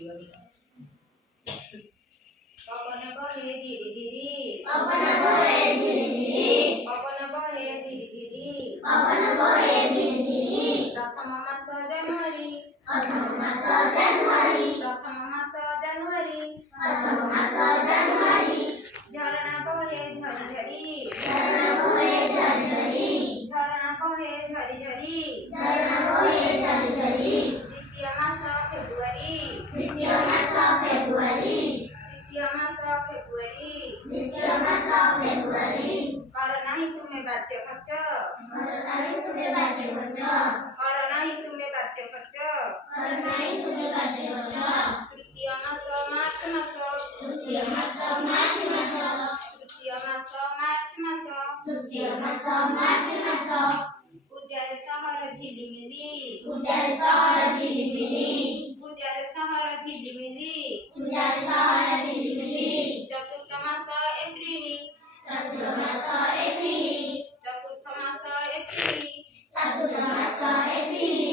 पवन बहे धीरे धीरे पवन बहे धीरे धीरे पवन बहे धीरे धीरे पवन बहे धीरे धीरे प्रथम मास जानुआरी प्रथम मास जानुआरी प्रथम मास जानुआरी प्रथम मास जानुआरी झरणा बहे झरी झरी झरणा बहे झरी झरी झरणा बहे झरी झरी झरणा बहे झरी झरी द्वितीय मास फेब्रुआरी द्वितीय मास फेब्रुआरी द्वितीय मास फेब्रुआरी द्वितीय मास फेब्रुआरी कर नाही तुम्ही राज्य खर्च कर नाही तुम्ही राज्य खर्च कर नाही तुम्ही राज्य खर्च कर नाही तुम्ही राज्य खर्च तृतीय मास मार्च मास तृतीय मास मार्च मास तृतीय मास मार्च मास तृतीय मास मार्च मास पूजार सहर झिलिमिली पूजारी सहर झिलिमिली पूजार सहर झिलिमिली पूजारी सहर झिलिमिली चतुर्थ मास एप्रिली चतुर्थ मास एप्रिली चतुर्थ मास एप्रिली चतुर्थ मास एप्रिली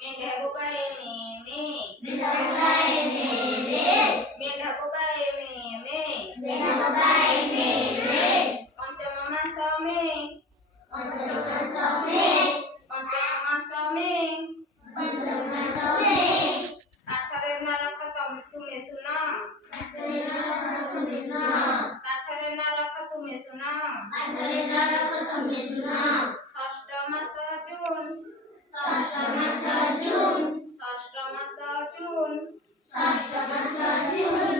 मेंढ्या बोबाळे मे मेढाबाई मे मेंढ्या बोबाळे मे मेढाबाई मे पंचम मास मे पंचम मास मे पंचम मास मे पंचम मास मे आठरे नरक तुम्ही सुना आठरे नरक तुम्ही सुना आठरे नरक तुम्ही सुना आठरे नरक तुम्ही सुना षष्ठ मास जून षष्ठ मास जून षष्ठ मास जून षष्ठ मास जून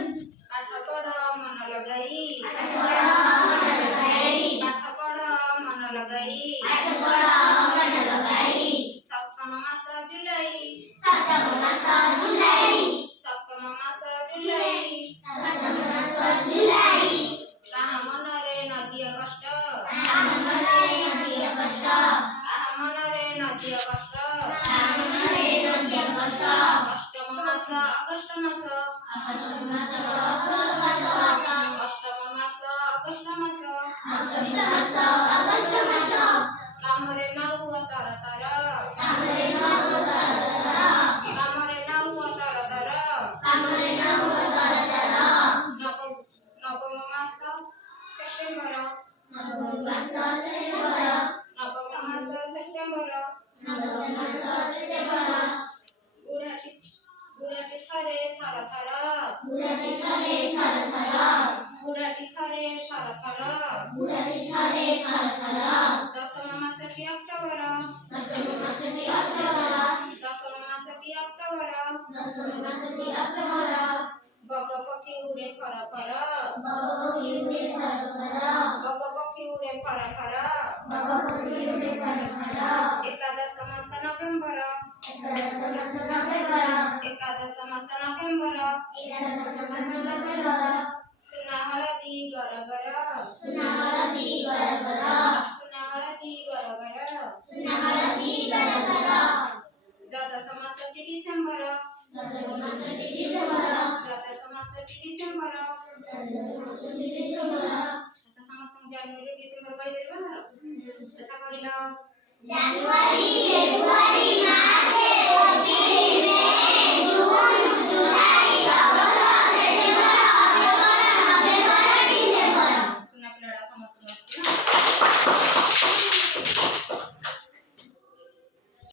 आठपड मन लगाई आठवडा मन लगाई आठपड मन लगाई आठवडा मन लगाई सप्तम मास जुलाई सप्तम मास जुलाई सप्तम मास जुलाई सप्तम मास जुलाई काहा मन रे नदी कष्ट आमनरे नदी कष्ट काहा मन रे नदी कष्ट आमनरे नदी कष्ट अष्टम मास अगस्ट मास अष्टम मास अष्टम मास अगस्ट मास अगस्ट मास अगस्ट मास कामरे नऊ तर तर कामरे नव तरतर कामरे नऊ तर तर कामरे नव तरतर नवम मास सप्टेंबर नवम मास सप्टेंबर नवम मास सप्टेंबर नवम मास सप्टेंबर गुराटी खरे थर थर गुराटी खरे थर थर गुराटी खरे थर थर गुराटी खरे थर थर दशम मास ऑक्टोबर दशम मास अक्टोबर दशम मास ऑक्टोबर दशम मास अक्टोबर बग पक्षी उडे फर फर बगपक्षी उडे फर फर बग पक्षी उडे फर फर बगपक्षी उडे फर फर एकादश मास नोव्हेंबर एकादश मास नोव्हेंबर एकादश मास नोव्हेंबर एकादश मास नोव्हेंबर सुना हळदी गर गर सुना हळदी गर गर सुना हळदी गर गर सुना हळदी गर गर द्वादश मास डिसेंबर दशम मास डिसेंबर द्वादश मास डिसेंबर दशम मास डिसेंबर असं समजतं जानेवारी डिसेंबर पहिले बरं तसं पहिलं जानेवारी फेब्रुवारी मार्च एप्रिल मे जून जुलाई ऑगस्ट सप्टेंबर ऑक्टोबर नोव्हेंबर डिसेंबर सुना पिलडा समजतं